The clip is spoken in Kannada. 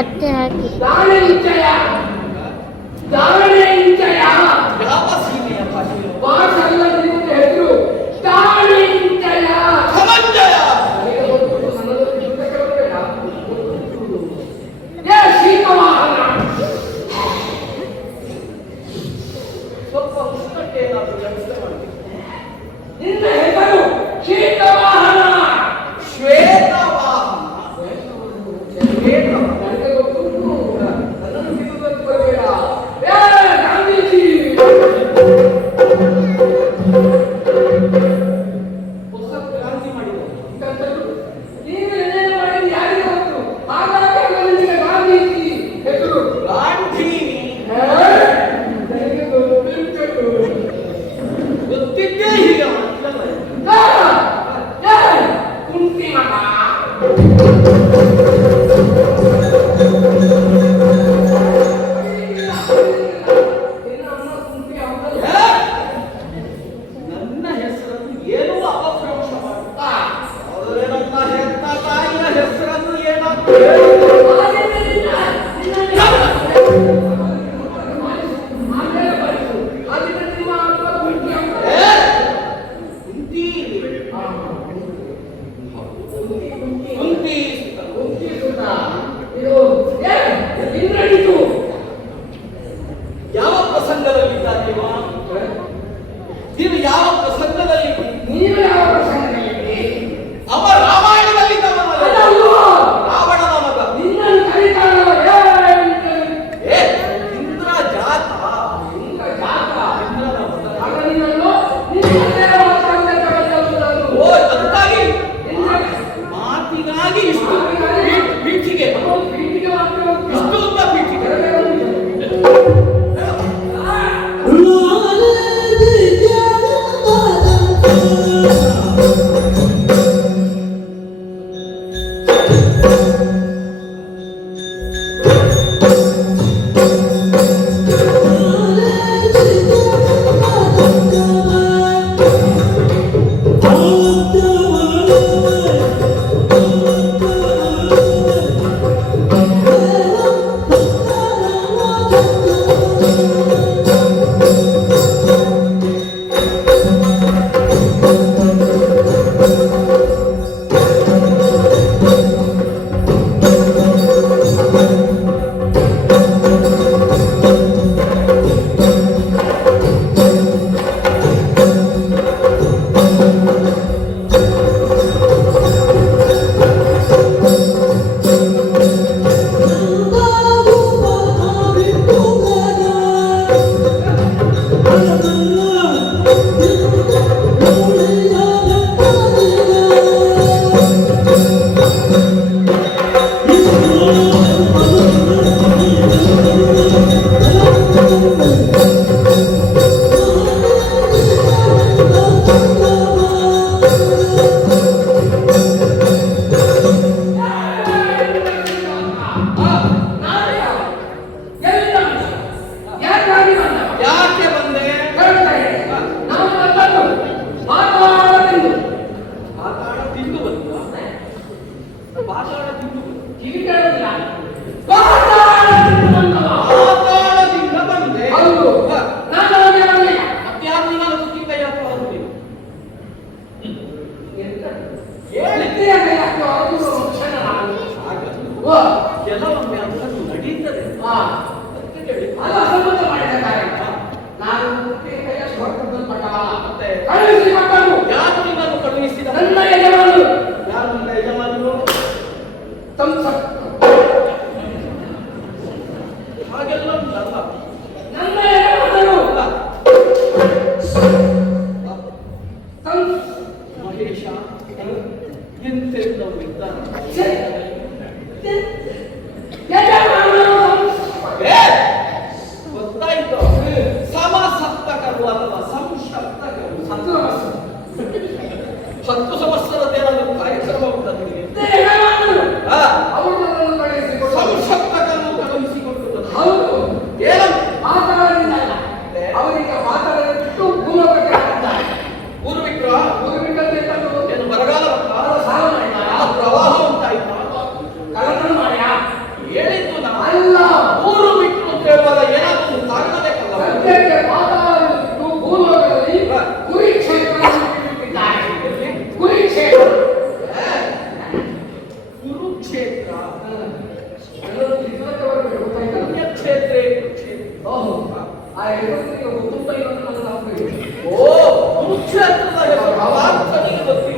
ಪತ್ತೆ ಹಾಕಿ. ದಾಣೆ ಇಂಚಯ ಯಾವ ಸೀಮೆಯ ಭಾಷೆ? ಭಾಷಲ್ಲದಿರುವುದು ಹೆಸರು ದಾಣೆ ಇಂಚಯ. ಧನಂಜಯ ಶೀತವಾಹನ ಸ್ವಲ್ಪ ಉಷ್ಣಕ್ಕೆ ಏನಾದರೂ ವ್ಯವಸ್ಥೆ ಮಾಡಿ. ನಿನ್ನ ಹೆಸರು ಶೀತವಾಹನ. ಶ್ವೇತವಾಹನ. ನನಗೆ ಗೊತ್ತುಂಟು, ನನ್ನನ್ನು ಸಿಗುವುದಕ್ಕೆ ಬರಬೇಡ. ಗಾಂಧೀಜಿ ಹೊಸ ಕ್ರಾಂತಿ ಮಾಡಿದ ನೀವು ಏನೇನು ಮಾಡಿದ್ದು ಯಾರಿಗೆ ಗೊತ್ತು? ಹಾಗಾಗಿ ನಿಮಗೆ ಗಾಂಧೀಜಿ ಹೆಸರು. ಗಾಂಧಿ ನನಗೆ ಗೊತ್ತುಂಟು. ಗೊತ್ತಿದ್ದೇ ಹೀಗೆ ಕುಂತಿ ಮಗ ನನ್ನ ಹೆಸರನ್ನು ಏನೂ ಅಪಭ್ರಂಶ ಮಾಡುತ್ತಾ ಆದರೆ ನನ್ನ ಹೆತ್ತ ತಾಯಿಯ ಹೆಸರನ್ನು ಏನಾದರೂ ಯಾವ ಪ್ರಸಂಗದಲ್ಲಿದ್ದಾರೆ ನೀವು? ಯಾವ ಪ್ರಸಂಗದಲ್ಲಿ? ನೀವು ಯಾವ ಪ್ರಸಂಗದಲ್ಲಿ? ಅವ ರಾಮಾಯಣದಲ್ಲಿದ್ದವನಲ್ಲ, ರಾವಣನ ಮಗ. ನಿನ್ನನ್ನು ಕರೀತಾರಲ್ಲ ಏ ಇಂದ್ರ ಜಾತ. ಇಂದ್ರನ ಮಗ. ಆಗ ನಿನ್ನನ್ನು ಓ ಅದಕ್ಕಾಗಿ ಮಾತಿಗಾಗಿ ಇಷ್ಟು ಪೀಠಿಗೆ, ಇಷ್ಟು ಉದ್ದ ಪೀಠಿಗೆ. ಕೆಲವೊಮ್ಮೆ ಅಂಥದ್ದು ನಡೀತದೆ. ಅದಕ್ಕೆ ಹೇಳಿ ಯಾರು ನಿನ್ನನ್ನು ಕಳುಹಿಸಿದ? ನನ್ನ ಯಜಮಾನರು. ಯಾರು ನಿನ್ನ ಯಜಮಾನರು? ಹಾಗೆಲ್ಲ ಉಂಟಲ್ಲ. ನನ್ನ ಯಜಮಾನರು ಮಹೇಶ ಎಂತೆಂದವರು ಇದ್ದಾರೆ. ಗೊತ್ತಾಯ್ತು. ಸಮಸಪ್ತಕರು ಅಥವಾ ಸಂಸಪ್ತಕರು. 10 ಸಂವತ್ಸರದ್ದೇನಾದರೂ ಕಾರ್ಯಕ್ರಮ ಉಂಟ ನಿಮಗೆ? ಸಂಸಪ್ತಕರು ಕಳುಹಿಸಿಕೊಟ್ಟು ಏನಂತ ಮಾತಾಡಲಿಲ್ಲ. ಅವರಿಗೆ ಮಾತಾಡಲಿಟ್ಟು ಭೂಲೋಕಕ್ಕೆ ಹಾಕಿದ್ದಾರೆ. ಊರು ಬಿಟ್ಟರು. ಏನು ಬರಗಾಲ ಸಾಲ ಮಾಡಿದ ಪ್ರವಾಹ ಉಂಟಾಯ್ತಾ? ಕಳ್ಳತನ ಮಾಡ್ಯಾ? ಹೇಳಿದ್ದು ಓಹೋ ಆ ಹೆಸರಿಗೆ ತುಂಬ ಇರೋದು ನನಗೆ ಆಗ್ತದೆ. ಓ ಕುರುಕ್ಷೇತ್ರದ ಹೆಸರು ಅವಾಂತನಿಗೆ ಗೊತ್ತಿಲ್ಲ.